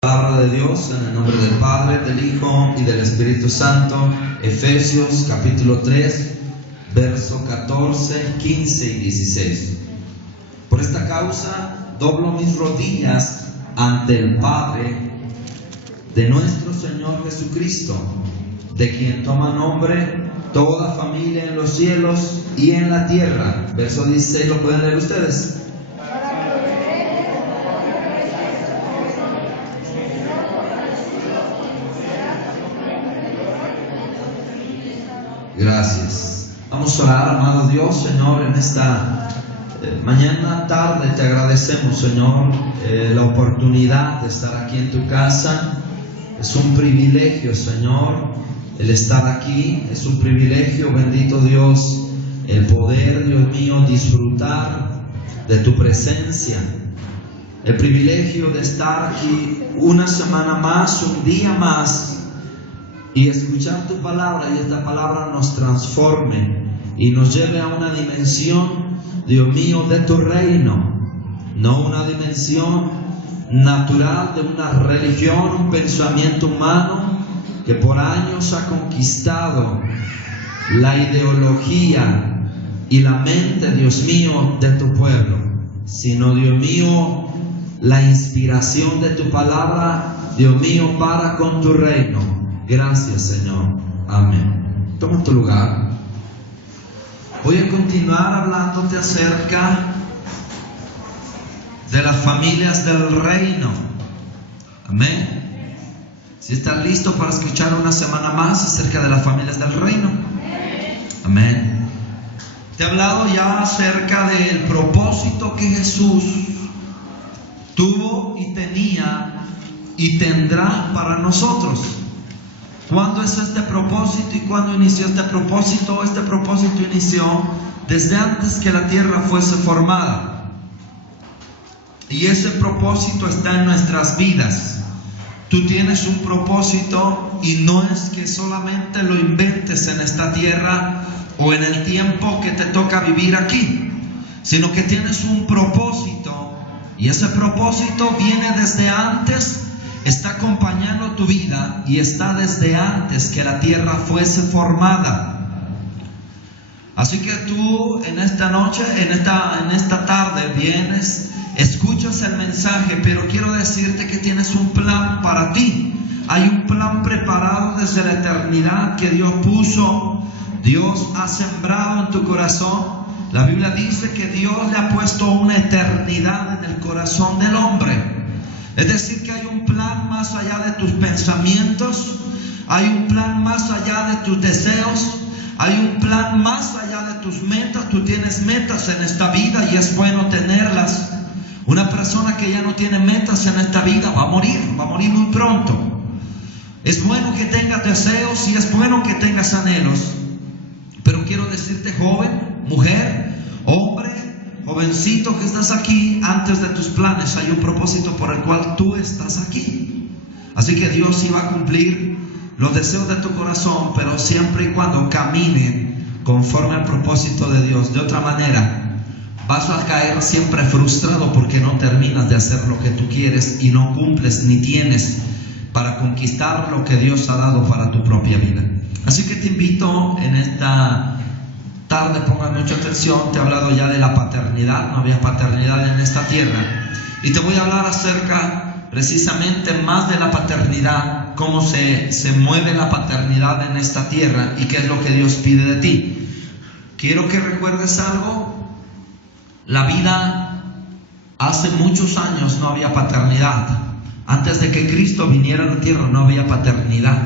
Palabra de Dios en el nombre del Padre, del Hijo y del Espíritu Santo. Efesios capítulo 3, verso 14, 15 y 16. Por esta causa doblo mis rodillas ante el Padre de nuestro Señor Jesucristo, de quien toma nombre toda familia en los cielos y en la tierra. Verso 16, ¿lo pueden leer ustedes? Gracias. Vamos a orar, amado Dios, Señor, en esta mañana, tarde, te agradecemos, Señor, la oportunidad de estar aquí en tu casa. Es un privilegio, Señor, el estar aquí. Es un privilegio, bendito Dios, el poder, Dios mío, disfrutar de tu presencia. El privilegio de estar aquí una semana más, un día más, y escuchar tu palabra, y esta palabra nos transforme y nos lleve a una dimensión, Dios mío, de tu reino, no una dimensión natural de una religión, un pensamiento humano que por años ha conquistado la ideología y la mente, Dios mío, de tu pueblo, sino, Dios mío, la inspiración de tu palabra, Dios mío, para con tu reino. Gracias, Señor. Amén. Toma tu lugar. Voy a continuar hablándote acerca de las familias del reino. Amén. Si estás listo para escuchar una semana más acerca de las familias del reino. Amén. Te he hablado ya acerca del propósito que Jesús tuvo y tenía y tendrá para nosotros. ¿Cuándo es este propósito y cuándo inició este propósito? Este propósito inició desde antes que la tierra fuese formada. Y ese propósito está en nuestras vidas. Tú tienes un propósito y no es que solamente lo inventes en esta tierra o en el tiempo que te toca vivir aquí, sino que tienes un propósito y ese propósito viene desde antes. Está acompañando tu vida y está desde antes que la tierra fuese formada. Así que tú en esta noche, en esta tarde vienes, escuchas el mensaje, pero quiero decirte que tienes un plan para ti. Hay un plan preparado desde la eternidad que Dios puso. Dios ha sembrado en tu corazón. La Biblia dice que Dios le ha puesto una eternidad en el corazón del hombre. Es decir, que hay un plan más allá de tus pensamientos, hay un plan más allá de tus deseos, hay un plan más allá de tus metas. Tú tienes metas en esta vida y es bueno tenerlas. Una persona que ya no tiene metas en esta vida va a morir muy pronto. Es bueno que tengas deseos y es bueno que tengas anhelos, pero quiero decirte, joven, mujer, hombre, jovencito que estás aquí, antes de tus planes hay un propósito por el cual tú estás aquí. Así que Dios iba a cumplir los deseos de tu corazón, pero siempre y cuando camine conforme al propósito de Dios. De otra manera, vas a caer siempre frustrado porque no terminas de hacer lo que tú quieres y no cumples ni tienes para conquistar lo que Dios ha dado para tu propia vida. Así que te invito en esta tarde, pongan mucha atención. Te he hablado ya de la paternidad. No había paternidad en esta tierra, y te voy a hablar acerca precisamente más de la paternidad, cómo se mueve la paternidad en esta tierra y qué es lo que Dios pide de ti. Quiero que recuerdes algo. La vida hace muchos años no había paternidad. Antes de que Cristo viniera a la tierra no había paternidad.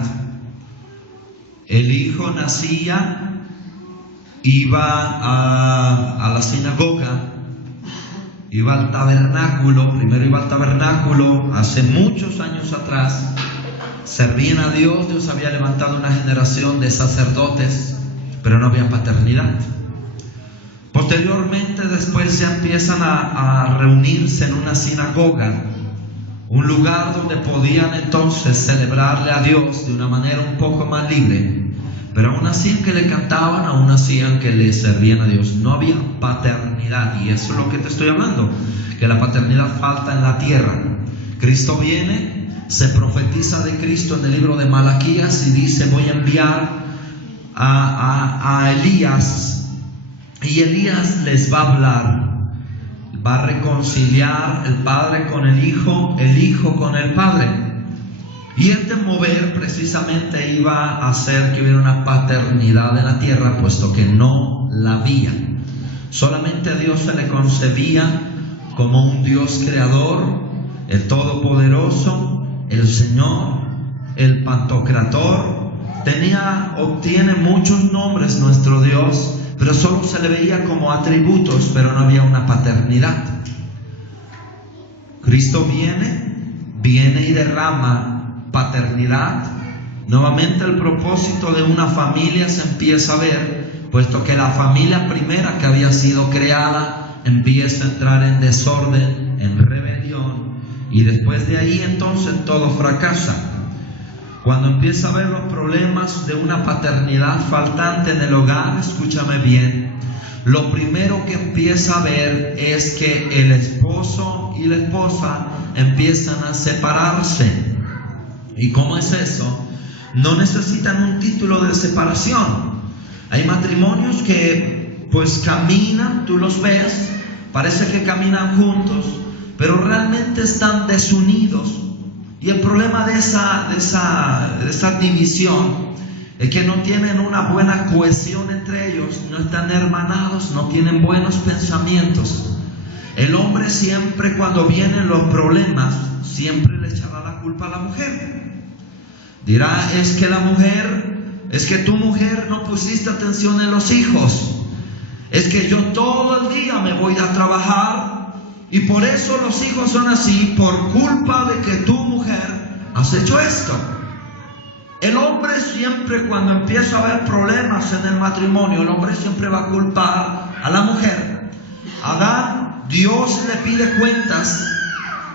El hijo nacía, iba a la sinagoga, iba al tabernáculo. Primero iba al tabernáculo, hace muchos años atrás, servían a Dios. Dios había levantado una generación de sacerdotes, pero no había paternidad. Posteriormente, después ya empiezan a reunirse en una sinagoga, un lugar donde podían entonces celebrarle a Dios de una manera un poco más libre. Pero aún así que le cantaban, aún así que le servían a Dios. No había paternidad, y eso es lo que te estoy hablando, que la paternidad falta en la tierra. Cristo viene, se profetiza de Cristo en el libro de Malaquías y dice: voy a enviar a Elías, y Elías les va a hablar, va a reconciliar el Padre con el Hijo con el Padre. Y este mover precisamente iba a hacer que hubiera una paternidad en la tierra, puesto que no la había. Solamente a Dios se le concebía como un Dios creador, el Todopoderoso, el Señor, el Pantocrator. Obtiene muchos nombres nuestro Dios, pero solo se le veía como atributos, pero no había una paternidad. Cristo viene y derrama paternidad. Nuevamente el propósito de una familia se empieza a ver, puesto que la familia primera que había sido creada empieza a entrar en desorden, en rebelión, y después de ahí entonces todo fracasa. Cuando empieza a ver los problemas de una paternidad faltante en el hogar, escúchame bien, lo primero que empieza a ver es que el esposo y la esposa empiezan a separarse. ¿Y cómo es eso? No necesitan un título de separación. Hay matrimonios que pues caminan, tú los ves, parece que caminan juntos, pero realmente están desunidos. Y el problema de esa división es que no tienen una buena cohesión entre ellos, no están hermanados, no tienen buenos pensamientos. El hombre siempre, cuando vienen los problemas, siempre le echará la culpa a la mujer. Dirá: es que tu mujer no pusiste atención en los hijos. Es que yo todo el día me voy a trabajar y por eso los hijos son así, por culpa de que tu mujer has hecho esto. El hombre siempre, cuando empieza a haber problemas en el matrimonio, el hombre siempre va a culpar a la mujer. Adán, Dios le pide cuentas.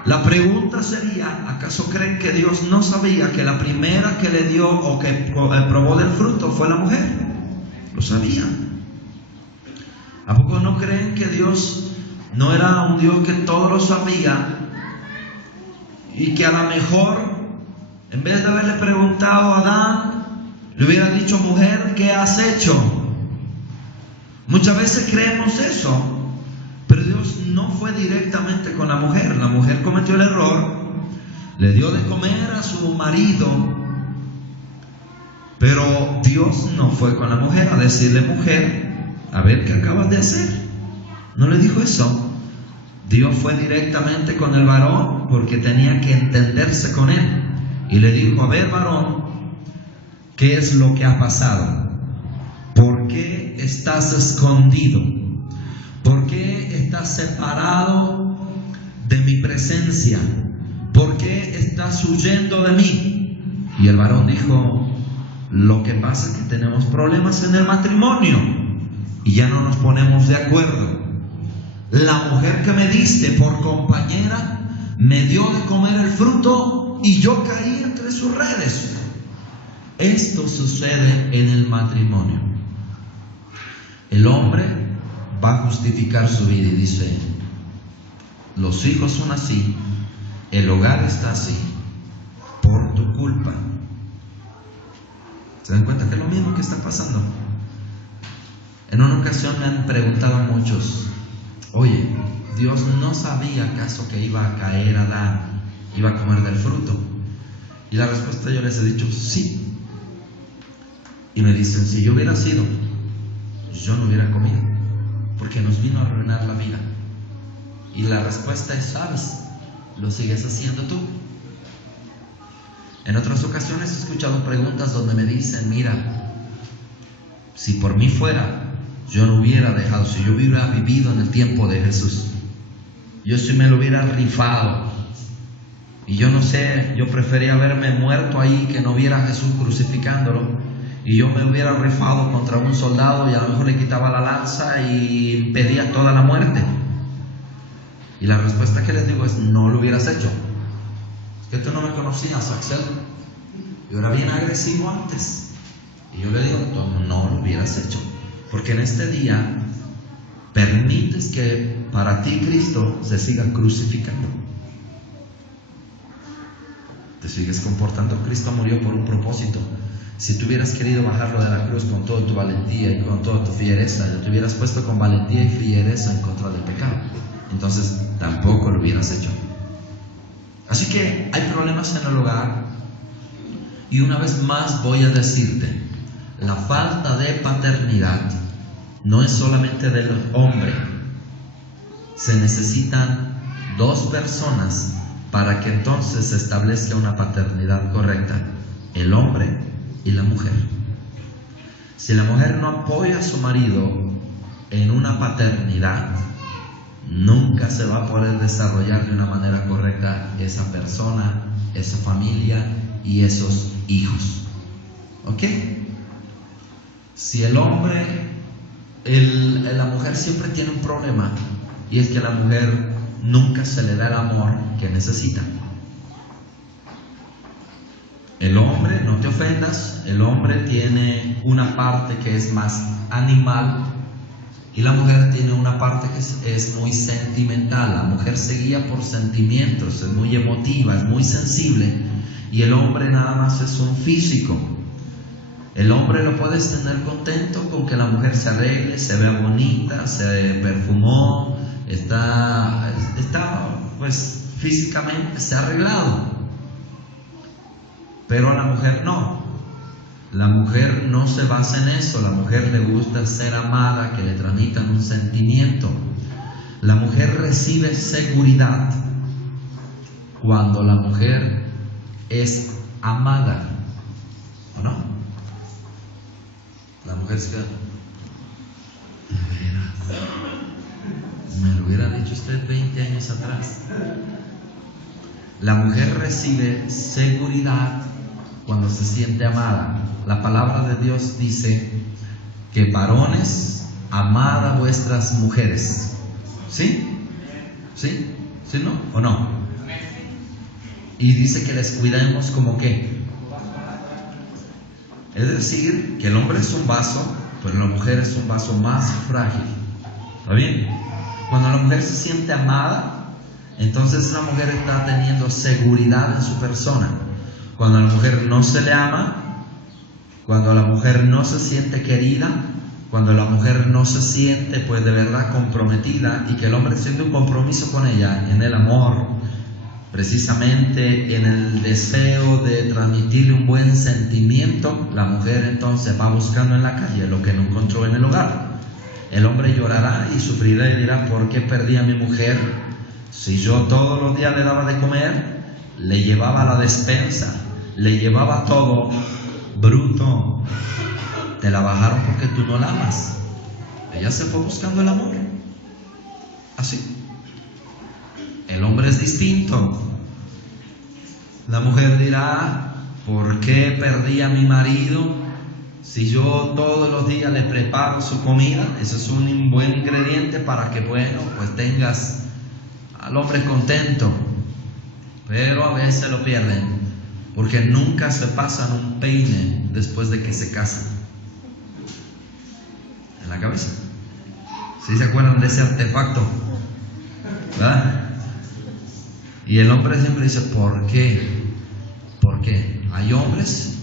La pregunta sería: ¿acaso creen que Dios no sabía que la primera que le dio o que probó del fruto fue la mujer? Lo sabía. ¿A poco no creen que Dios no era un Dios que todo lo sabía? Y que a lo mejor, en vez de haberle preguntado a Adán, le hubiera dicho: mujer, ¿qué has hecho? Muchas veces creemos eso. Pero Dios no fue directamente con la mujer. La mujer cometió el error, le dio de comer a su marido, pero Dios no fue con la mujer a decirle: mujer, a ver qué acabas de hacer. No le dijo eso. Dios fue directamente con el varón porque tenía que entenderse con él. Y le dijo: a ver, varón, ¿qué es lo que ha pasado? ¿Por qué estás escondido? ¿Por qué estás separado de mi presencia? ¿Por qué estás huyendo de mí? Y el varón dijo: lo que pasa es que tenemos problemas en el matrimonio y ya no nos ponemos de acuerdo. La mujer que me diste por compañera me dio de comer el fruto y yo caí entre sus redes. Esto sucede en el matrimonio. El hombre va a justificar su vida y dice: los hijos son así, el hogar está así, por tu culpa. ¿Se dan cuenta que es lo mismo que está pasando? En una ocasión me han preguntado muchos: oye, ¿Dios no sabía acaso que iba a caer Adán, iba a comer del fruto? Y la respuesta yo les he dicho: sí. Y me dicen: si yo hubiera sido, yo no hubiera comido, porque nos vino a arruinar la vida. Y la respuesta es: ¿sabes? Lo sigues haciendo tú. En otras ocasiones he escuchado preguntas donde me dicen: mira, si por mí fuera, yo no hubiera dejado, si yo hubiera vivido en el tiempo de Jesús, yo sí me lo hubiera rifado. Y yo no sé, yo prefería haberme muerto ahí que no viera a Jesús crucificándolo. Y yo me hubiera rifado contra un soldado y a lo mejor le quitaba la lanza y impedía toda la muerte. Y la respuesta que les digo es: no lo hubieras hecho. Es que tú no me conocías, Axel. Yo era bien agresivo antes. Y yo le digo: no lo hubieras hecho. Porque en este día permites que para ti Cristo se siga crucificando. te sigues comportando. Cristo murió por un propósito. Si tú hubieras querido bajarlo de la cruz con toda tu valentía y con toda tu fiereza, ya te hubieras puesto con valentía y fiereza en contra del pecado. Entonces tampoco lo hubieras hecho. Así que hay problemas en el hogar. Y una vez más voy a decirte, la falta de paternidad no es solamente del hombre. Se necesitan dos personas para que entonces se establezca una paternidad correcta: el hombre y la mujer. Si la mujer no apoya a su marido en una paternidad, nunca se va a poder desarrollar de una manera correcta esa persona, esa familia y esos hijos. ¿Ok? Si el hombre, la mujer siempre tiene un problema, y es que a la mujer nunca se le da el amor que necesita. El hombre, no te ofendas, el hombre tiene una parte que es más animal y la mujer tiene una parte que es muy sentimental. La mujer se guía por sentimientos, es muy emotiva, es muy sensible, y el hombre nada más es un físico. El hombre lo puedes tener contento con que la mujer se arregle, se vea bonita, se perfumó, está pues físicamente se ha arreglado. Pero a la mujer no. La mujer no se basa en eso. La mujer le gusta ser amada, que le transmitan un sentimiento. La mujer recibe seguridad cuando la mujer es amada, ¿o no? La mujer se queda, de veras, me lo hubiera dicho usted 20 años atrás. La mujer recibe seguridad cuando se siente amada. La palabra de Dios dice que varones, amad a vuestras mujeres. ¿Sí? ¿Sí? ¿Sí, no? ¿O no? Y dice que les cuidemos como qué. Es decir, que el hombre es un vaso, pero la mujer es un vaso más frágil. ¿Está bien? Cuando la mujer se siente amada, entonces esa mujer está teniendo seguridad en su persona. Cuando a la mujer no se le ama, cuando la mujer no se siente querida, cuando la mujer no se siente pues de verdad comprometida, y que el hombre siente un compromiso con ella en el amor, precisamente en el deseo de transmitirle un buen sentimiento, la mujer entonces va buscando en la calle lo que no encontró en el hogar. El hombre llorará y sufrirá y dirá: ¿por qué perdí a mi mujer? Si yo todos los días le daba de comer, le llevaba la despensa, le llevaba todo. Bruto, te la bajaron porque tú no la amas. Ella se fue buscando el amor. Así. El hombre es distinto. La mujer dirá: ¿por qué perdí a mi marido? Si yo todos los días le preparo su comida. Eso es un buen ingrediente para que, bueno, pues tengas al hombre contento. Pero a veces lo pierden, porque nunca se pasan un peine después de que se casan. En la cabeza. ¿Sí se acuerdan de ese artefacto? ¿Verdad? Y el hombre siempre dice: ¿por qué? ¿Por qué? Hay hombres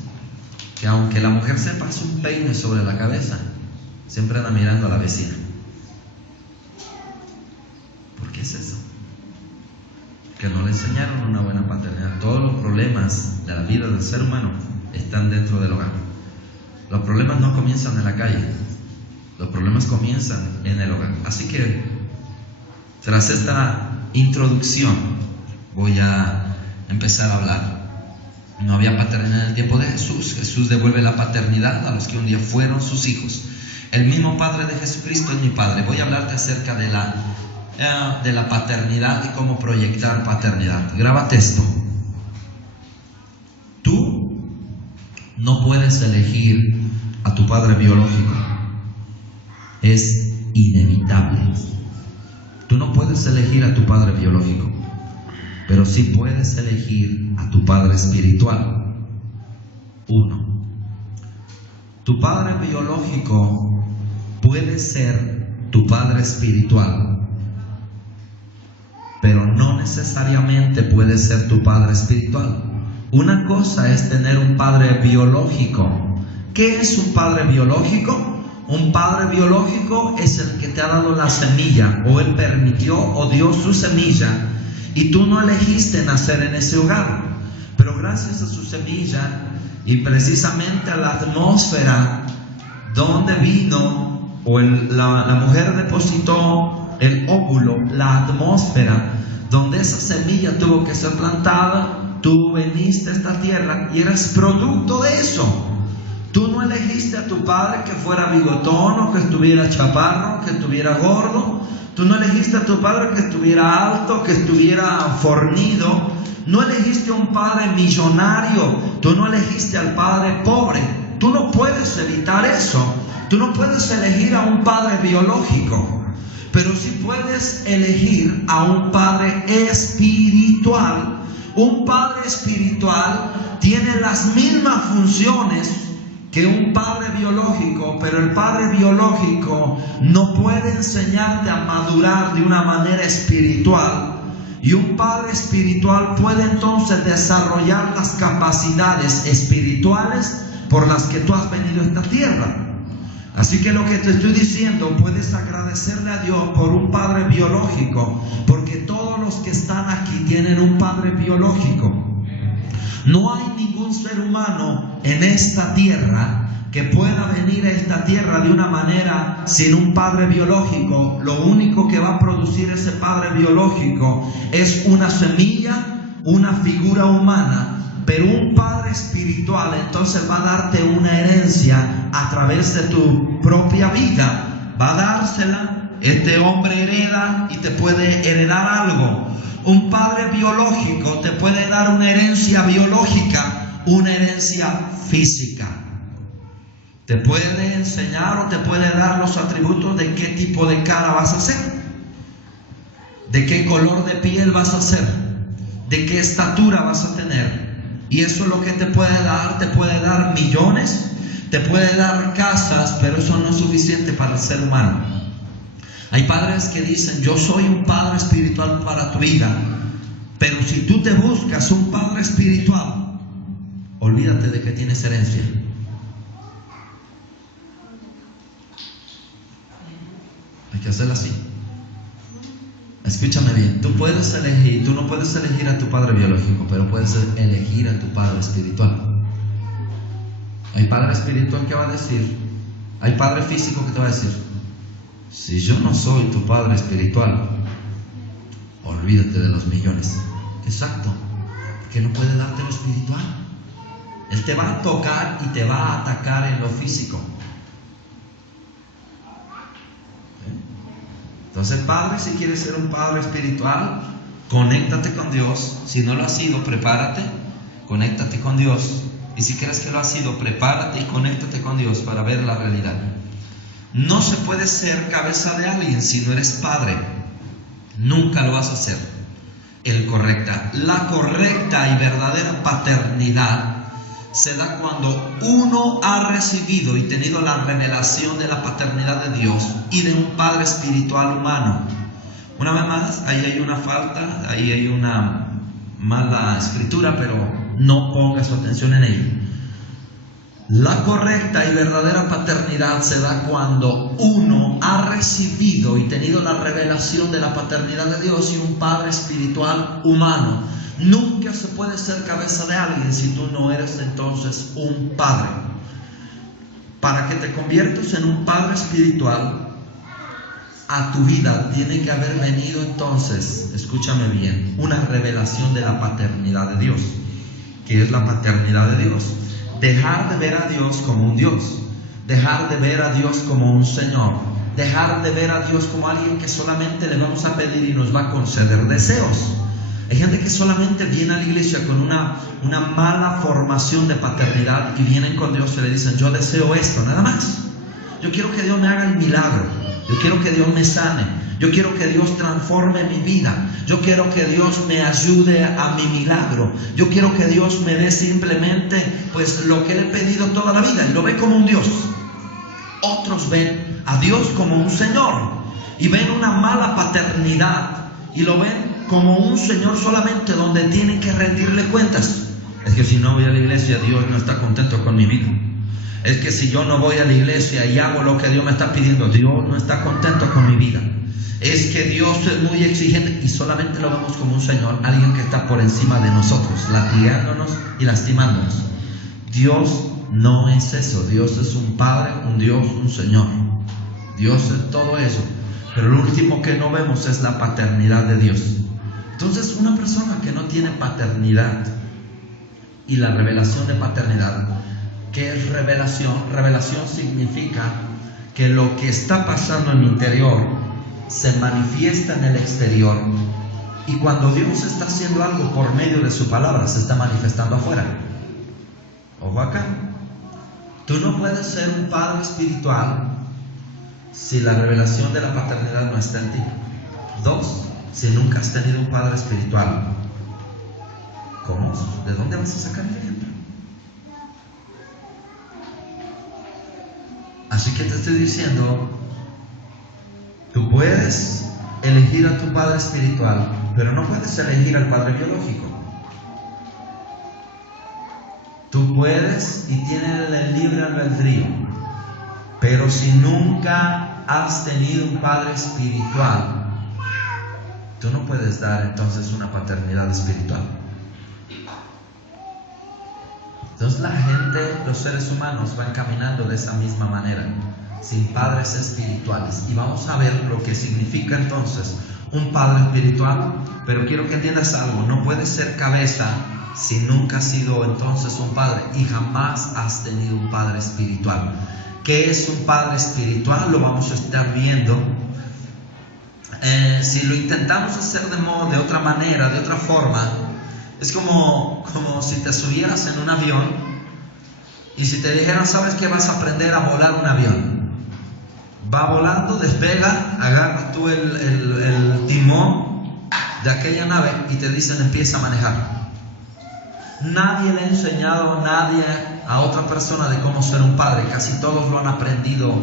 que aunque la mujer se pase un peine sobre la cabeza, siempre anda mirando a la vecina. ¿Por qué es eso? Que no le enseñaron una buena paternidad. Todos los problemas de la vida del ser humano están dentro del hogar. Los problemas no comienzan en la calle, los problemas comienzan en el hogar. Así que, tras esta introducción, voy a empezar a hablar. No había paternidad en el tiempo de Jesús. Jesús devuelve la paternidad a los que un día fueron sus hijos. El mismo Padre de Jesucristo es mi Padre. Voy a hablarte acerca de la paternidad y cómo proyectar paternidad. Grábate esto. Tú no puedes elegir a tu padre biológico. Es inevitable. Tú no puedes elegir a tu padre biológico, pero sí puedes elegir a tu padre espiritual. 1. Tu padre biológico puede ser tu padre espiritual, pero no necesariamente puede ser tu padre espiritual. Una cosa es tener un padre biológico. ¿Qué es un padre biológico? Un padre biológico es el que te ha dado la semilla, o él permitió o dio su semilla, y tú no elegiste nacer en ese hogar, pero gracias a su semilla y precisamente a la atmósfera donde vino, o la mujer depositó el óvulo, la atmósfera donde esa semilla tuvo que ser plantada, tú viniste a esta tierra y eres producto de eso. Tú no elegiste a tu padre que fuera bigotón, o que estuviera chaparro, que estuviera gordo. Tú no elegiste a tu padre que estuviera alto, que estuviera fornido. No elegiste a un padre millonario. Tú no elegiste al padre pobre. Tú no puedes evitar eso. Tú no puedes elegir a un padre biológico, pero sí puedes elegir a un padre espiritual. Un padre espiritual tiene las mismas funciones que un padre biológico, pero el padre biológico no puede enseñarte a madurar de una manera espiritual, y un padre espiritual puede entonces desarrollar las capacidades espirituales por las que tú has venido a esta tierra. Así que lo que te estoy diciendo, puedes agradecerle a Dios por un padre biológico, porque todos los que están aquí tienen un padre biológico. No hay ningún ser humano en esta tierra que pueda venir a esta tierra de una manera sin un padre biológico. Lo único que va a producir ese padre biológico es una semilla, una figura humana, pero un padre espiritual entonces va a darte una herencia a través de tu propia vida. Va a dársela, este hombre hereda y te puede heredar algo. Un padre biológico te puede dar una herencia biológica, una herencia física. Te puede enseñar o te puede dar los atributos de qué tipo de cara vas a ser, de qué color de piel vas a ser, de qué estatura vas a tener. Y eso es lo que te puede dar millones, te puede dar casas, pero eso no es suficiente para el ser humano. Hay padres que dicen, yo soy un padre espiritual para tu vida, pero si tú te buscas un padre espiritual, olvídate de que tienes herencia. Hay que hacerlo así. Escúchame bien, tú no puedes elegir a tu padre biológico, pero puedes elegir a tu padre espiritual. Hay padre espiritual que va a decir, hay padre físico que te va a decir, si yo no soy tu padre espiritual, olvídate de los millones. Exacto, porque no puede darte lo espiritual. Él te va a tocar y te va a atacar en lo físico. Entonces, padre, si quieres ser un padre espiritual, conéctate con Dios. Si no lo has sido, prepárate, conéctate con Dios. Y si crees que lo has sido, prepárate y conéctate con Dios para ver la realidad. No se puede ser cabeza de alguien si no eres padre. Nunca lo vas a hacer. La correcta y verdadera paternidad se da cuando uno ha recibido y tenido la revelación de la paternidad de Dios y de un padre espiritual humano. Una vez más, ahí hay una falta, ahí hay una mala escritura, pero no ponga su atención en ello. La correcta y verdadera paternidad se da cuando uno ha recibido y tenido la revelación de la paternidad de Dios y un padre espiritual humano. Nunca se puede ser cabeza de alguien si tú no eres entonces un padre. Para que te conviertas en un padre espiritual, a tu vida tiene que haber venido entonces, escúchame bien, una revelación de la paternidad de Dios. ¿Qué es la paternidad de Dios? Dejar de ver a Dios como un Dios, dejar de ver a Dios como un Señor, dejar de ver a Dios como alguien que solamente le vamos a pedir y nos va a conceder deseos. Hay gente que solamente viene a la iglesia con una mala formación de paternidad y vienen con Dios y le dicen, yo deseo esto, nada más. Yo quiero que Dios me haga el milagro, yo quiero que Dios me sane, yo quiero que Dios transforme mi vida, yo quiero que Dios me ayude a mi milagro, yo quiero que Dios me dé simplemente pues lo que le he pedido toda la vida, y lo ve como un Dios. Otros ven a Dios como un Señor y ven una mala paternidad y lo ven como un Señor solamente donde tienen que rendirle cuentas. Es que si no voy a la iglesia, Dios no está contento con mi vida. Es que si yo no voy a la iglesia y hago lo que Dios me está pidiendo, Dios no está contento con mi vida. Es que Dios es muy exigente y solamente lo vemos como un Señor, alguien que está por encima de nosotros, latigándonos y lastimándonos. Dios no es eso. Dios es un Padre, un Dios, un Señor. Dios es todo eso. Pero lo último que no vemos es la paternidad de Dios. Entonces, una persona que no tiene paternidad y la revelación de paternidad, ¿qué es revelación? Revelación significa que lo que está pasando en mi interior se manifiesta en el exterior, y cuando Dios está haciendo algo por medio de su palabra, se está manifestando afuera. Ojo acá, tú no puedes ser un padre espiritual si la revelación de la paternidad no está en ti. 2, si nunca has tenido un padre espiritual. ¿Cómo? ¿De dónde vas a sacar el ejemplo? Así que te estoy diciendo, tú puedes elegir a tu padre espiritual, pero no puedes elegir al padre biológico. Tú puedes y tienes el libre albedrío, pero si nunca has tenido un padre espiritual, tú no puedes dar entonces una paternidad espiritual. Entonces la gente, los seres humanos van caminando de esa misma manera, sin padres espirituales. Y vamos a ver lo que significa entonces un padre espiritual. Pero quiero que entiendas algo: no puedes ser cabeza si nunca has sido entonces un padre y jamás has tenido un padre espiritual. ¿Qué es un padre espiritual? Lo vamos a estar viendo. Si lo intentamos hacer de otra manera, de otra forma, es como si te subieras en un avión y si te dijeran, ¿sabes qué? Vas a aprender a volar un avión. Va volando, despega, agarra tú el timón de aquella nave y te dicen, empieza a manejar. Nadie le ha enseñado a otra persona de cómo ser un padre. Casi todos lo han aprendido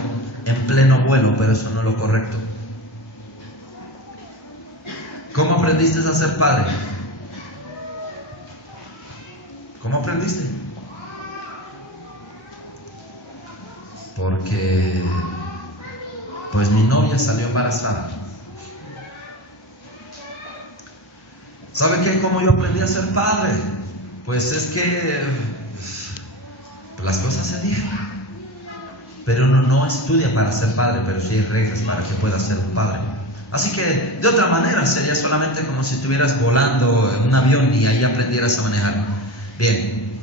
en pleno vuelo, pero eso no es lo correcto. ¿Cómo aprendiste a ser padre? ¿Cómo aprendiste? Porque pues mi novia salió embarazada. ¿Sabe qué? ¿Cómo yo aprendí a ser padre? Pues es que las cosas se dicen, pero uno no estudia para ser padre, pero sí hay reglas para que pueda ser un padre. Así que de otra manera sería solamente como si estuvieras volando en un avión y ahí aprendieras a manejar. Bien,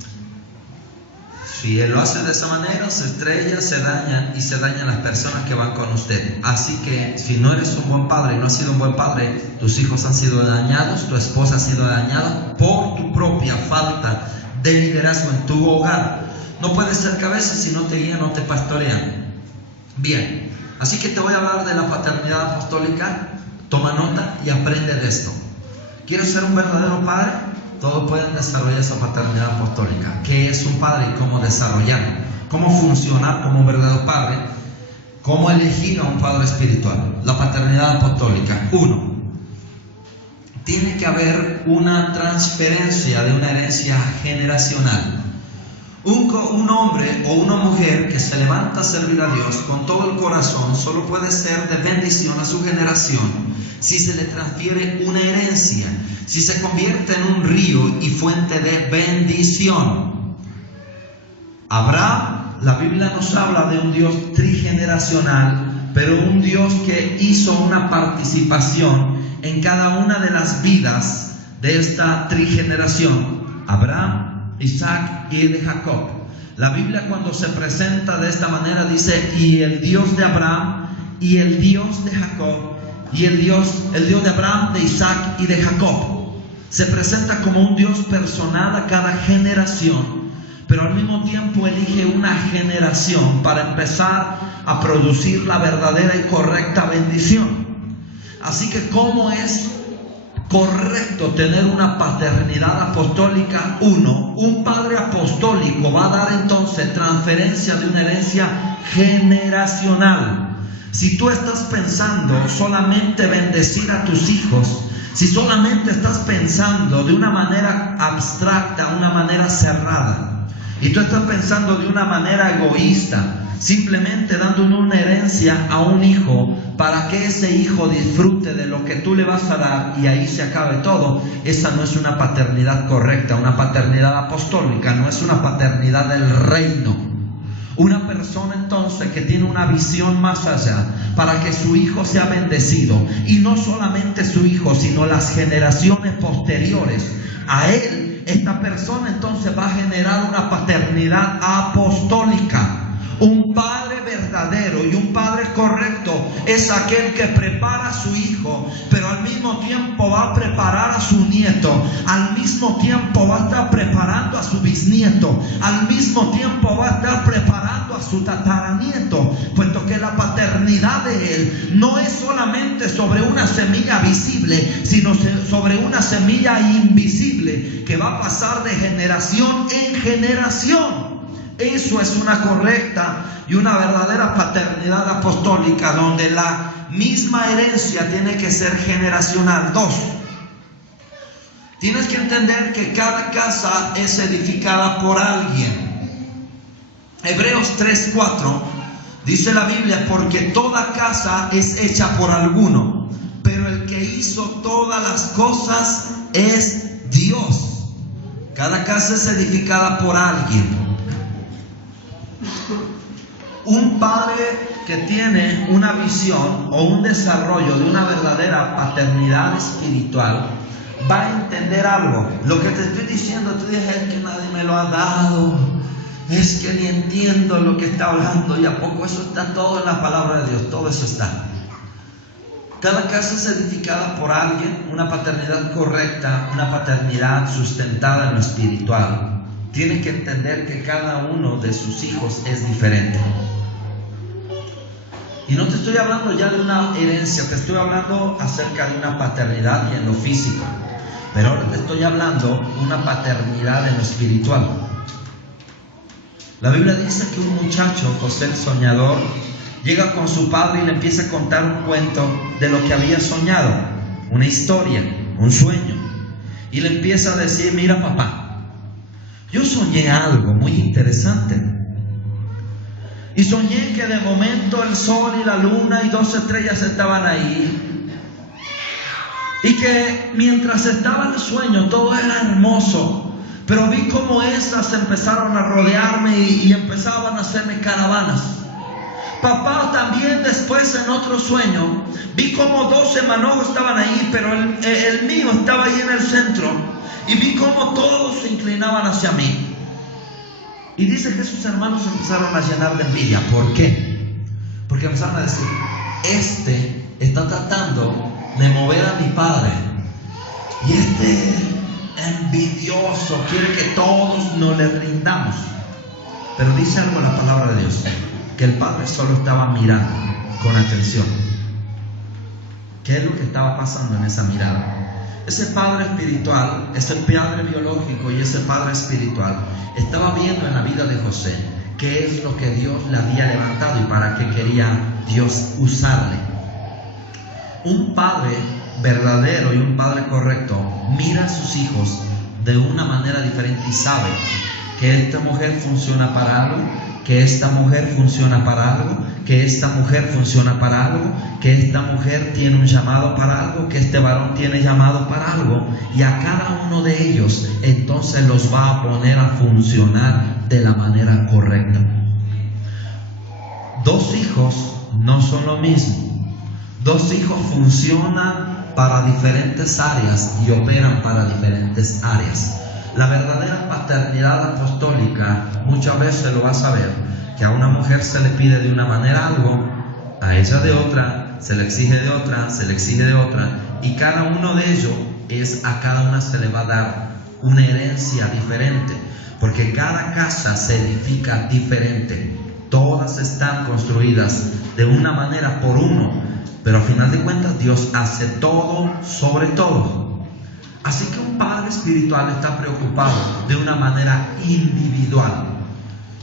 si él lo hace de esa manera, se estrella, se dañan y se dañan las personas que van con usted. Así que si no eres un buen padre y no has sido un buen padre, tus hijos han sido dañados, tu esposa ha sido dañada por tu propia falta de liderazgo en tu hogar. No puedes ser cabeza si no te guían, no te pastorean. Bien, así que te voy a hablar de la paternidad apostólica. Toma nota y aprende de esto. ¿Quieres ser un verdadero padre? Todos pueden desarrollar esa paternidad apostólica. ¿Qué es un padre y cómo desarrollarlo? ¿Cómo funcionar como un verdadero padre? ¿Cómo elegir a un padre espiritual? La paternidad apostólica. 1. Tiene que haber una transferencia de una herencia generacional. Un hombre o una mujer que se levanta a servir a Dios con todo el corazón solo puede ser de bendición a su generación si se le transfiere una herencia, si se convierte en un río y fuente de bendición. Abraham, la Biblia nos habla de un Dios trigeneracional, pero un Dios que hizo una participación en cada una de las vidas de esta trigeneración. Abraham, Isaac y de Jacob. La Biblia cuando se presenta de esta manera dice, y el Dios de Abraham y el Dios de Jacob, y el Dios de Abraham, de Isaac y de Jacob. Se presenta como un Dios personal a cada generación, pero al mismo tiempo elige una generación para empezar a producir la verdadera y correcta bendición. Así que ¿cómo es correcto tener una paternidad apostólica? 1. Un padre apostólico va a dar entonces transferencia de una herencia generacional. Si tú estás pensando solamente bendecir a tus hijos, si solamente estás pensando de una manera abstracta, una manera cerrada, y tú estás pensando de una manera egoísta, simplemente dando una herencia a un hijo para que ese hijo disfrute de lo que tú le vas a dar y ahí se acabe todo, esa no es una paternidad correcta, una paternidad apostólica, no es una paternidad del reino. Una persona entonces que tiene una visión más allá para que su hijo sea bendecido, y no solamente su hijo, sino las generaciones posteriores a él, esta persona entonces va a generar una paternidad apostólica. Un padre verdadero y un padre correcto es aquel que prepara a su hijo, pero al mismo tiempo va a preparar a su nieto, al mismo tiempo va a estar preparando a su bisnieto, al mismo tiempo va a estar preparando a su tataranieto, puesto que la paternidad de él no es solamente sobre una semilla visible, sino sobre una semilla invisible que va a pasar de generación en generación. Eso es una correcta y una verdadera paternidad apostólica, donde la misma herencia tiene que ser generacional. 2. Tienes que entender que cada casa es edificada por alguien. Hebreos 3:4 dice la Biblia: porque toda casa es hecha por alguno, pero el que hizo todas las cosas es Dios. Cada casa es edificada por alguien. Un padre que tiene una visión o un desarrollo de una verdadera paternidad espiritual va a entender algo. Lo que te estoy diciendo, tú dices: es que nadie me lo ha dado, es que ni entiendo lo que está hablando. Y a poco eso está todo en la palabra de Dios, todo eso está. Cada casa es edificada por alguien, una paternidad correcta, una paternidad sustentada en lo espiritual. Tiene que entender que cada uno de sus hijos es diferente. Y no te estoy hablando ya de una herencia, te estoy hablando acerca de una paternidad y en lo físico. Pero ahora te estoy hablando de una paternidad en lo espiritual. La Biblia dice que un muchacho, José el soñador, llega con su padre y le empieza a contar un cuento de lo que había soñado, una historia, un sueño. Y le empieza a decir: mira, papá, yo soñé algo muy interesante. Y soñé que de momento el sol y la luna y 2 estrellas estaban ahí. Y que mientras estaba en el sueño todo era hermoso. Pero vi cómo estas empezaron a rodearme y empezaban a hacerme caravanas. Papá, también después en otro sueño vi como 12 manojos estaban ahí, pero el mío estaba ahí en el centro. Y vi cómo todos se inclinaban hacia mí. Y dice que sus hermanos empezaron a llenar de envidia. ¿Por qué? Porque empezaron a decir: este está tratando de mover a mi padre, y este envidioso quiere que todos nos le rindamos. Pero dice algo la palabra de Dios, que el padre solo estaba mirando con atención. ¿Qué es lo que estaba pasando en esa mirada? Ese padre espiritual, ese padre biológico y ese padre espiritual estaba viendo en la vida de José qué es lo que Dios le había levantado y para qué quería Dios usarle. Un padre verdadero y un padre correcto mira a sus hijos de una manera diferente y sabe que esta mujer funciona para algo, que esta mujer funciona para algo, que esta mujer funciona para algo, que esta mujer tiene un llamado para algo, que este varón tiene llamado para algo, y a cada uno de ellos entonces los va a poner a funcionar de la manera correcta. 2 hijos no son lo mismo. 2 hijos funcionan para diferentes áreas y operan para diferentes áreas. La verdadera paternidad apostólica muchas veces lo vas a ver, que a una mujer se le pide de una manera algo, a ella de otra, se le exige de otra, se le exige de otra, y cada uno de ellos a cada una se le va a dar una herencia diferente, porque cada casa se edifica diferente. Todas están construidas de una manera por uno, pero a final de cuentas Dios hace todo sobre todo. Así que un padre espiritual está preocupado de una manera individual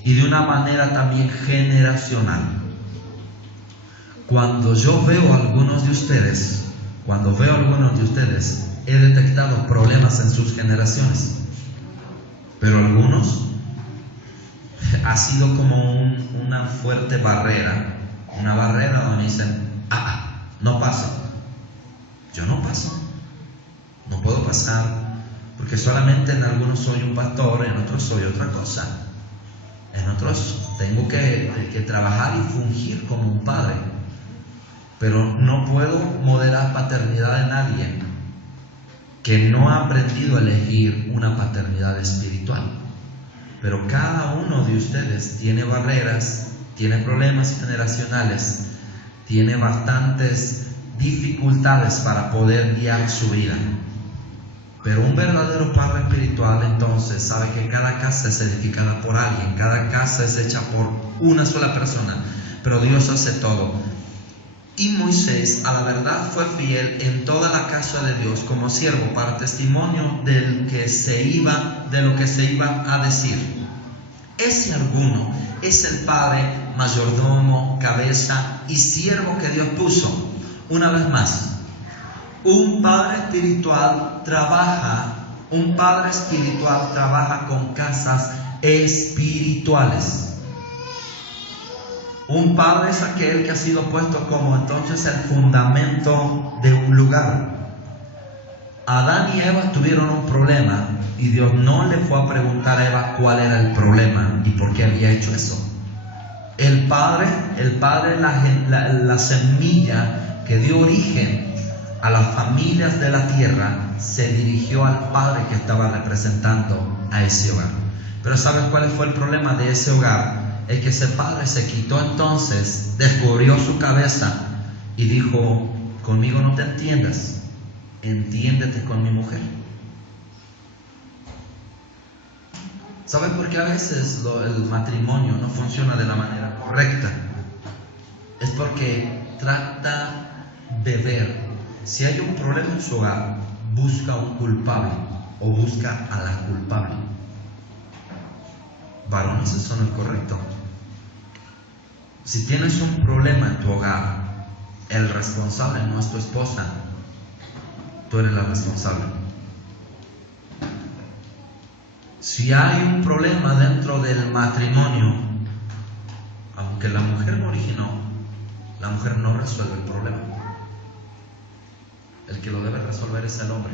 y de una manera también generacional. Cuando yo veo a algunos de ustedes cuando veo a algunos de ustedes, he detectado problemas en sus generaciones. Pero algunos ha sido como una fuerte barrera, una barrera donde dicen, no paso. Yo no paso, no puedo pasar, porque solamente en algunos soy un pastor, en otros soy otra cosa. En otros tengo que trabajar y fungir como un padre, pero no puedo modelar paternidad en nadie que no ha aprendido a elegir una paternidad espiritual. Pero cada uno de ustedes tiene barreras, tiene problemas generacionales, tiene bastantes dificultades para poder guiar su vida. Pero un verdadero padre espiritual entonces sabe que cada casa es edificada por alguien, cada casa es hecha por una sola persona, pero Dios hace todo. Y Moisés a la verdad fue fiel en toda la casa de Dios como siervo para testimonio de lo que se iba a decir. Ese alguno es el padre, mayordomo, cabeza y siervo que Dios puso. Una vez más, un padre espiritual trabaja con casas espirituales. Un padre es aquel que ha sido puesto como entonces el fundamento de un lugar. Adán y Eva tuvieron un problema y Dios no le fue a preguntar a Eva cuál era el problema y por qué había hecho eso. El padre, la semilla que dio origen a las familias de la tierra, se dirigió al padre que estaba representando a ese hogar. Pero ¿sabes cuál fue el problema de ese hogar? El que ese padre se quitó entonces, descubrió su cabeza y dijo, conmigo no te entiendas, entiéndete con mi mujer. ¿Sabes por qué a veces el matrimonio no funciona de la manera correcta? Es porque trata de ver, si hay un problema en su hogar, busca a un culpable o busca a la culpable. Varones, eso no es correcto. Si tienes un problema en tu hogar, el responsable no es tu esposa, tú eres la responsable. Si hay un problema dentro del matrimonio, aunque la mujer lo originó, la mujer no resuelve el problema. El que lo debe resolver es el hombre.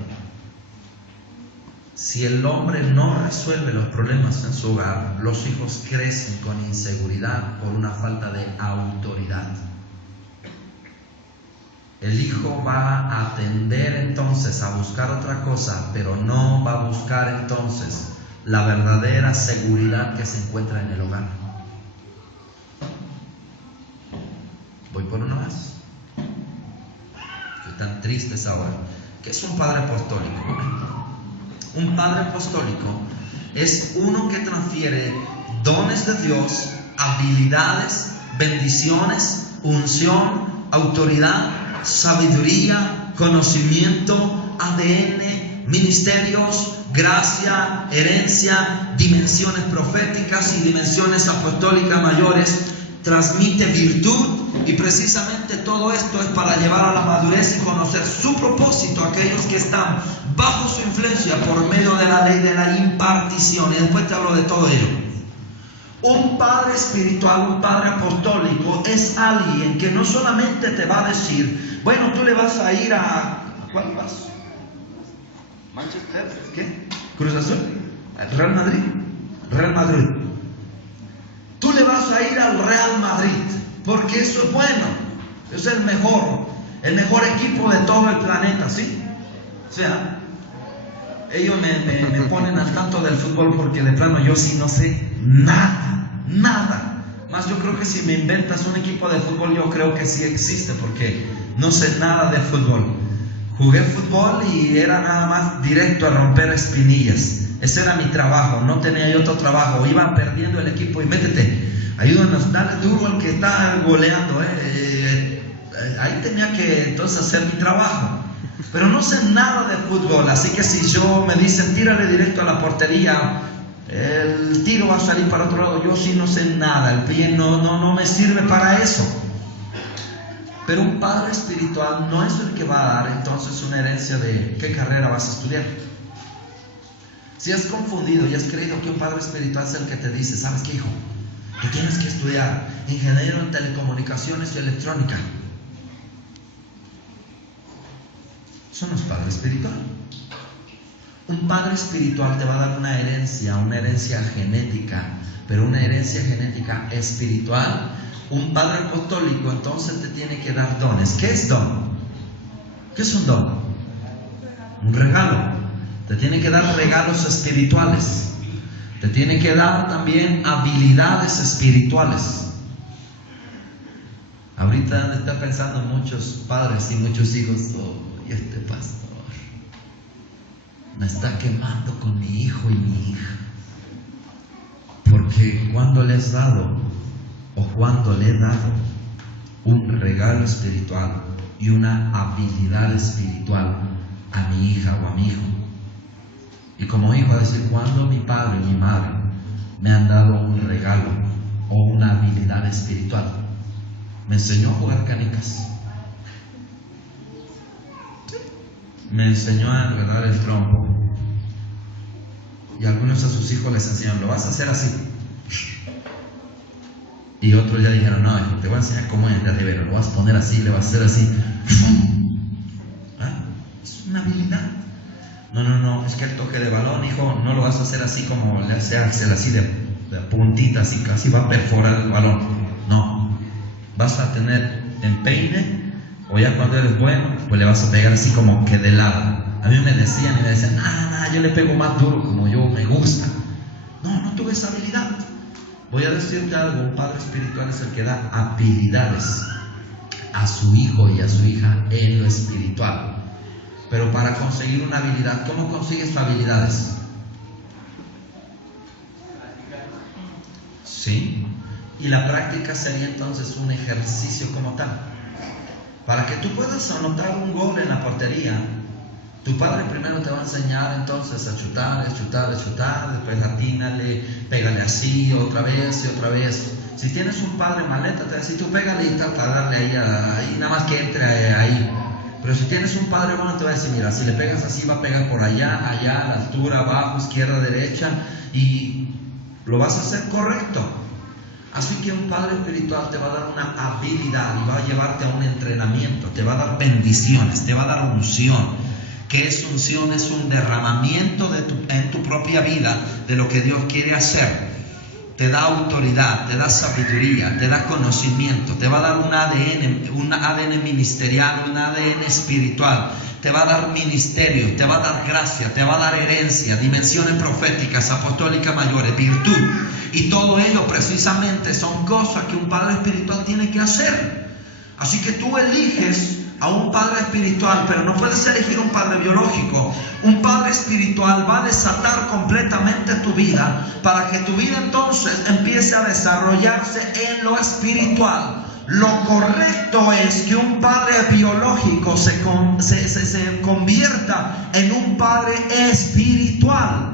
Si el hombre no resuelve los problemas en su hogar, los hijos crecen con inseguridad por una falta de autoridad. El hijo va a tender entonces a buscar otra cosa, pero no va a buscar entonces la verdadera seguridad que se encuentra en el hogar. Voy por uno más. Estoy tan tristes ahora. ¿Qué es un padre apostólico? Un padre apostólico es uno que transfiere dones de Dios, habilidades, bendiciones, unción, autoridad, sabiduría, conocimiento, ADN, ministerios, gracia, herencia, dimensiones proféticas y dimensiones apostólicas mayores. Transmite virtud y precisamente todo esto es para llevar a la madurez y conocer su propósito a aquellos que están bajo su influencia por medio de la ley de la impartición. Y después te hablo de todo ello. Un padre espiritual, un padre apostólico es alguien que no solamente te va a decir, bueno, tú le vas a ir a... ¿Cuál vas? ¿Manchester? ¿Qué? ¿Cruz Azul? ¿Real Madrid? Real Madrid. Tú le vas a ir al Real Madrid, porque eso es bueno, es el mejor equipo de todo el planeta, ¿sí? O sea, ellos me ponen al tanto del fútbol porque de plano yo sí no sé nada. Más yo creo que si me inventas un equipo de fútbol, yo creo que sí existe, porque no sé nada de fútbol. Jugué fútbol y era nada más directo a romper espinillas. Ese era mi trabajo, no tenía yo otro trabajo. Iban perdiendo el equipo y métete, ayúdanos, dale duro al que está goleando. Ahí tenía que entonces hacer mi trabajo. Pero no sé nada de fútbol, así que si yo me dicen tírale directo a la portería, el tiro va a salir para otro lado. Yo sí no sé nada, el pie no me sirve para eso. Pero un padre espiritual no es el que va a dar entonces una herencia de qué carrera vas a estudiar. Si has confundido y has creído que un padre espiritual es el que te dice, ¿sabes qué, hijo? Tú tienes que estudiar ingeniero en telecomunicaciones y electrónica. Eso no es padre espiritual. Un padre espiritual te va a dar una herencia genética, pero una herencia genética espiritual. Un padre apostólico entonces te tiene que dar dones. ¿Qué es don? ¿Qué es un don? Un regalo. Te tiene que dar regalos espirituales. Te tiene que dar también habilidades espirituales. Ahorita están pensando muchos padres y muchos hijos, oh, y este pastor me está quemando con mi hijo y mi hija. Porque cuando le has dado, o cuando le he dado un regalo espiritual y una habilidad espiritual a mi hija o a mi hijo, y como hijo, a decir, cuando mi padre y mi madre me han dado un regalo o una habilidad espiritual, me enseñó a jugar canicas, me enseñó a enredar el trompo, y algunos a sus hijos les enseñaron, lo vas a hacer así, y otros ya dijeron, no, hijo, te voy a enseñar cómo es de ribera, lo vas a poner así, le vas a hacer así. ¿Ah? Es una habilidad. No, es que el toque de balón, hijo, no lo vas a hacer así como le hace así de puntita, así casi va a perforar el balón. No, vas a tener empeine, o ya cuando eres bueno, pues le vas a pegar así como que de lado. A mí me decían, yo le pego más duro como yo me gusta. No tuve esa habilidad. Voy a decirte algo, un padre espiritual es el que da habilidades a su hijo y a su hija en lo espiritual. Pero para conseguir una habilidad, ¿cómo consigues habilidades? ¿Sí? Y la práctica sería entonces un ejercicio como tal. Para que tú puedas anotar un gol en la portería, tu padre primero te va a enseñar entonces a chutar, después atínale, pégale así, otra vez y otra vez. Si tienes un padre maleta, te va a decir, tú pégale y trata de darle ahí, nada más que entre ahí. Pero si tienes un padre bueno, te va a decir, mira, si le pegas así, va a pegar por allá, a la altura, abajo, izquierda, derecha, y lo vas a hacer correcto. Así que un padre espiritual te va a dar una habilidad y va a llevarte a un entrenamiento, te va a dar bendiciones, te va a dar unción. ¿Qué es unción? Es un derramamiento en tu propia vida de lo que Dios quiere hacer. Te da autoridad, te da sabiduría, te da conocimiento, te va a dar un ADN ministerial, un ADN espiritual, te va a dar ministerio, te va a dar gracia, te va a dar herencia, dimensiones proféticas, apostólicas mayores, virtud. Y todo ello precisamente son cosas que un padre espiritual tiene que hacer. Así que tú eliges a un padre espiritual, pero no puedes elegir un padre biológico. Un padre espiritual va a desatar completamente tu vida para que tu vida entonces empiece a desarrollarse en lo espiritual. Lo correcto es que un padre biológico se convierta en un padre espiritual.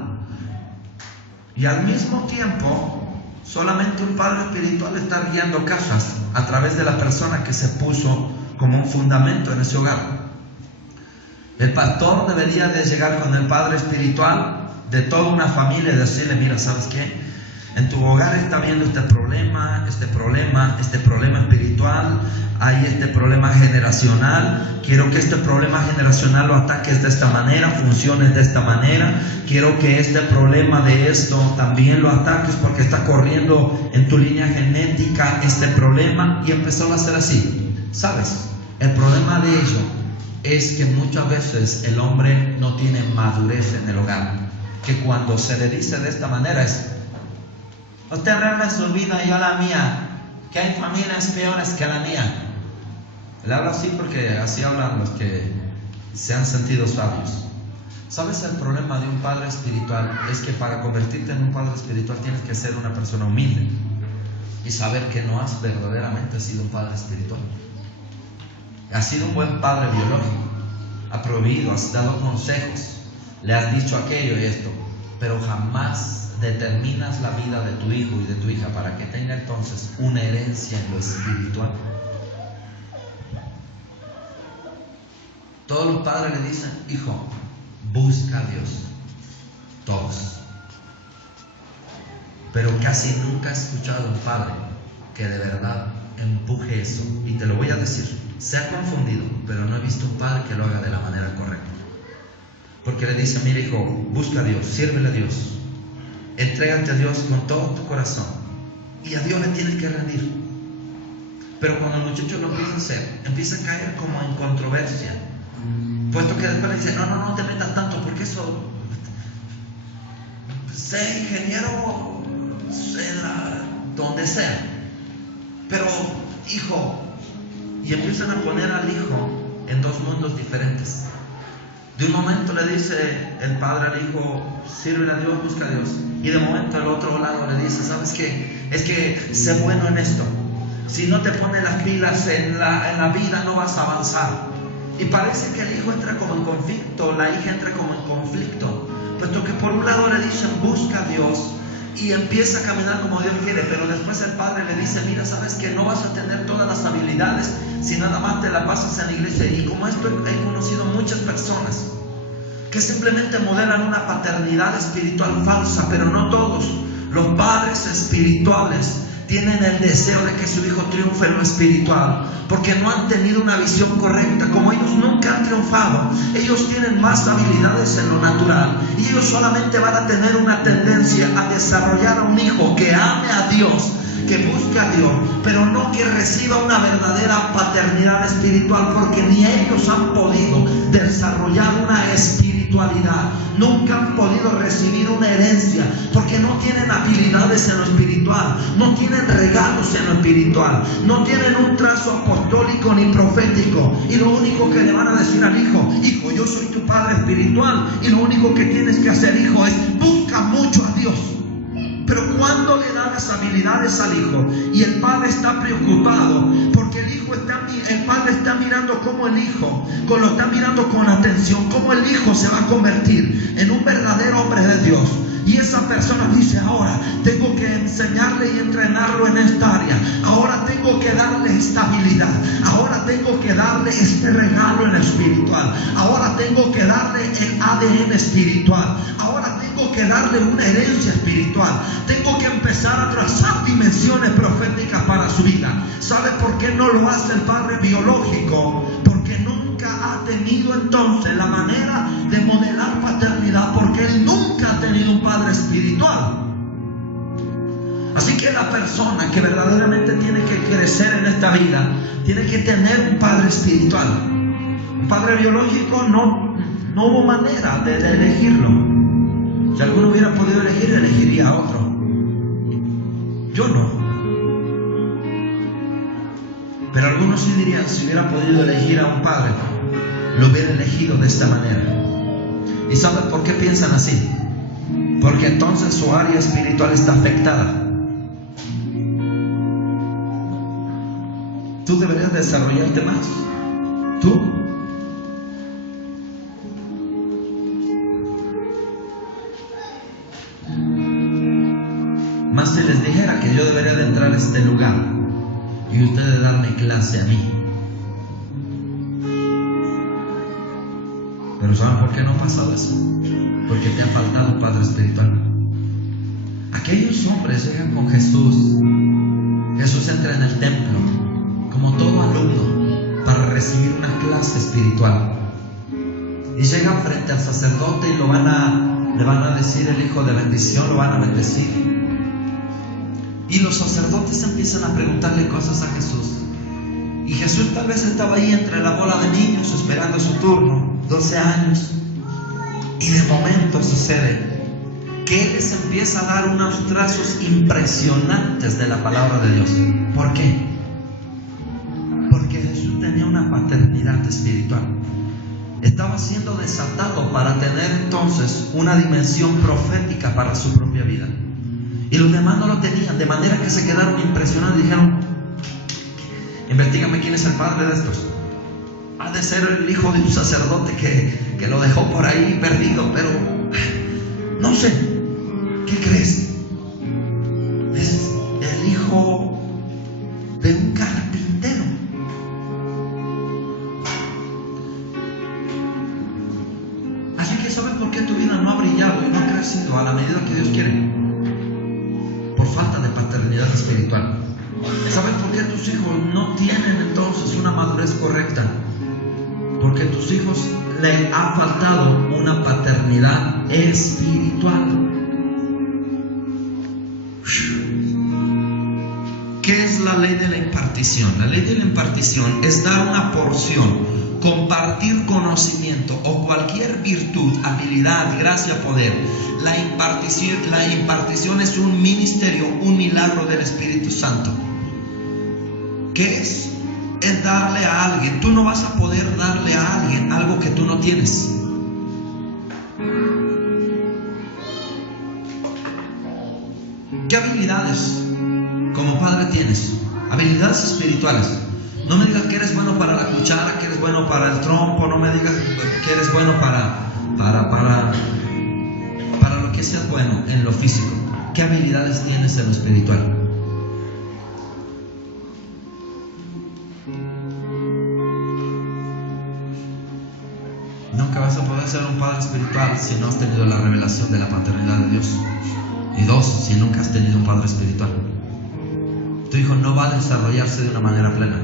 Y al mismo tiempo, solamente un padre espiritual está guiando casas a través de la persona que se puso como un fundamento en ese hogar. El pastor debería de llegar con el padre espiritual de toda una familia y decirle, mira, ¿sabes qué? En tu hogar está viendo este problema espiritual, hay este problema generacional. Quiero que este problema generacional lo ataques de esta manera, funciones de esta manera. Quiero que este problema de esto también lo ataques porque está corriendo en tu línea genética este problema. Y empezó a hacer así. ¿Sabes? El problema de ello es que muchas veces el hombre no tiene madurez en el hogar. Que cuando se le dice de esta manera es: usted arregla su vida y yo la mía, que hay familias peores que la mía. Le hablo así porque así hablan los que se han sentido sabios. ¿Sabes? El problema de un padre espiritual es que para convertirte en un padre espiritual tienes que ser una persona humilde y saber que no has verdaderamente sido un padre espiritual. Has sido un buen padre biológico, has prohibido, has dado consejos, le has dicho aquello y esto, pero jamás determinas la vida de tu hijo y de tu hija para que tenga entonces una herencia en lo espiritual. Todos los padres le dicen: hijo, busca a Dios. Todos. Pero casi nunca he escuchado a un padre que de verdad empuje eso. Y te lo voy a decir, se ha confundido, pero no he visto un padre que lo haga de la manera correcta. Porque le dice: mira, hijo, busca a Dios, sírvele a Dios, entrégate a Dios con todo tu corazón, y a Dios le tienes que rendir. Pero cuando el muchacho lo empieza a hacer, empieza a caer como en controversia, puesto que después le dice: no te metas tanto, porque eso, sé ingeniero donde sea, pero hijo, y empiezan a poner al hijo en dos mundos diferentes. De un momento le dice el padre al hijo: sirve a Dios, busca a Dios. Y de momento al otro lado le dice: ¿sabes qué? Es que sé bueno en esto. Si no te pones las pilas en la vida, no vas a avanzar. Y parece que el hijo entra como en conflicto, la hija entra como en conflicto, puesto que por un lado le dicen: busca a Dios, y empieza a caminar como Dios quiere, pero después el padre le dice: mira, sabes que no vas a tener todas las habilidades si nada más te la pasas en la iglesia. Y como esto, he conocido muchas personas que simplemente modelan una paternidad espiritual falsa, pero no todos. Los padres espirituales tienen el deseo de que su hijo triunfe en lo espiritual, porque no han tenido una visión correcta. Como ellos nunca han triunfado, ellos tienen más habilidades en lo natural, y ellos solamente van a tener una tendencia a desarrollar a un hijo que ame a Dios, que busque a Dios, pero no que reciba una verdadera paternidad espiritual, porque ni ellos han podido desarrollar una espiritualidad, nunca han podido recibir una herencia, porque no tienen habilidades en lo espiritual, no tienen regalos en lo espiritual, no tienen un trazo apostólico ni profético. Y lo único que le van a decir al hijo: hijo, yo soy tu padre espiritual, y lo único que tienes que hacer, hijo, es busca mucho a Dios. Pero cuando le dan las habilidades al hijo, y el padre está preocupado, porque el padre está mirando cómo el hijo, lo está mirando con atención, cómo el hijo se va a convertir en un verdadero hombre de Dios. Y esa persona dice: ahora tengo que enseñarle y entrenarlo en esta área, ahora tengo que darle estabilidad, ahora tengo que darle este regalo en el espiritual, ahora tengo que darle el ADN espiritual, ahora tengo que darle una herencia espiritual, tengo que empezar a trazar dimensiones proféticas para su vida. ¿Sabe por qué no lo hace el padre biológico? Porque nunca ha tenido entonces la manera de modelar paternidad, porque él nunca ha tenido un padre espiritual. Así que la persona que verdaderamente tiene que crecer en esta vida tiene que tener un padre espiritual. Un padre biológico no hubo manera de elegirlo. Si alguno hubiera podido elegir, elegiría a otro. Yo no. Pero algunos sí dirían: si hubiera podido elegir a un padre, lo hubiera elegido de esta manera. ¿Y saben por qué piensan así? Porque entonces su área espiritual está afectada. Tú deberías desarrollarte más. Tú. Más si les dijera que yo debería de entrar a este lugar y ustedes darme clase a mí. Pero ¿saben por qué no ha pasado eso? Porque te ha faltado un padre espiritual. Aquellos hombres llegan con Jesús. Jesús entra en el templo como todo alumno para recibir una clase espiritual. Y llegan frente al sacerdote y le van a decir el hijo de bendición, lo van a bendecir. Y los sacerdotes empiezan a preguntarle cosas a Jesús. Y Jesús tal vez estaba ahí entre la bola de niños esperando su turno, 12 años. Y de momento sucede que Él les empieza a dar unos trazos impresionantes de la palabra de Dios. ¿Por qué? Porque Jesús tenía una paternidad espiritual. Estaba siendo desatado para tener entonces una dimensión profética para su propia vida. Y los demás no lo tenían, de manera que se quedaron impresionados y dijeron: investígame quién es el padre de estos. Ha de ser el hijo de un sacerdote que lo dejó por ahí perdido, pero no sé. ¿Qué crees? Es el hijo de un carpintero. paternidad espiritual. ¿Sabes por qué tus hijos no tienen entonces una madurez correcta? Porque a tus hijos le ha faltado una paternidad espiritual. ¿Qué es la ley de la impartición? La ley de la impartición es dar una porción, compartir conocimiento o cualquier virtud, habilidad, gracia, poder. La impartición es un ministerio, un milagro del Espíritu Santo. ¿Qué es? Es darle a alguien. Tú no vas a poder darle a alguien algo que tú no tienes. ¿Qué habilidades como padre tienes? Habilidades espirituales. No me digas que eres bueno para la cuchara, que eres bueno para el trompo. No me digas que eres bueno para lo que seas bueno en lo físico. ¿Qué habilidades tienes en lo espiritual? Nunca vas a poder ser un padre espiritual si no has tenido la revelación de la paternidad de Dios. Y dos, si nunca has tenido un padre espiritual. Tu hijo no va a desarrollarse de una manera plena.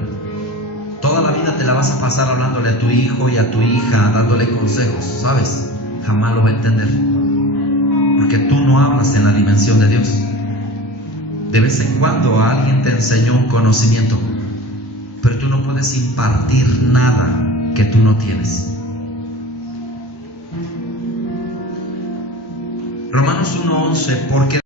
Toda la vida te la vas a pasar hablándole a tu hijo y a tu hija, dándole consejos, ¿sabes? Jamás lo va a entender. Porque tú no hablas en la dimensión de Dios. De vez en cuando alguien te enseñó un conocimiento, pero tú no puedes impartir nada que tú no tienes. Romanos 1:11, porque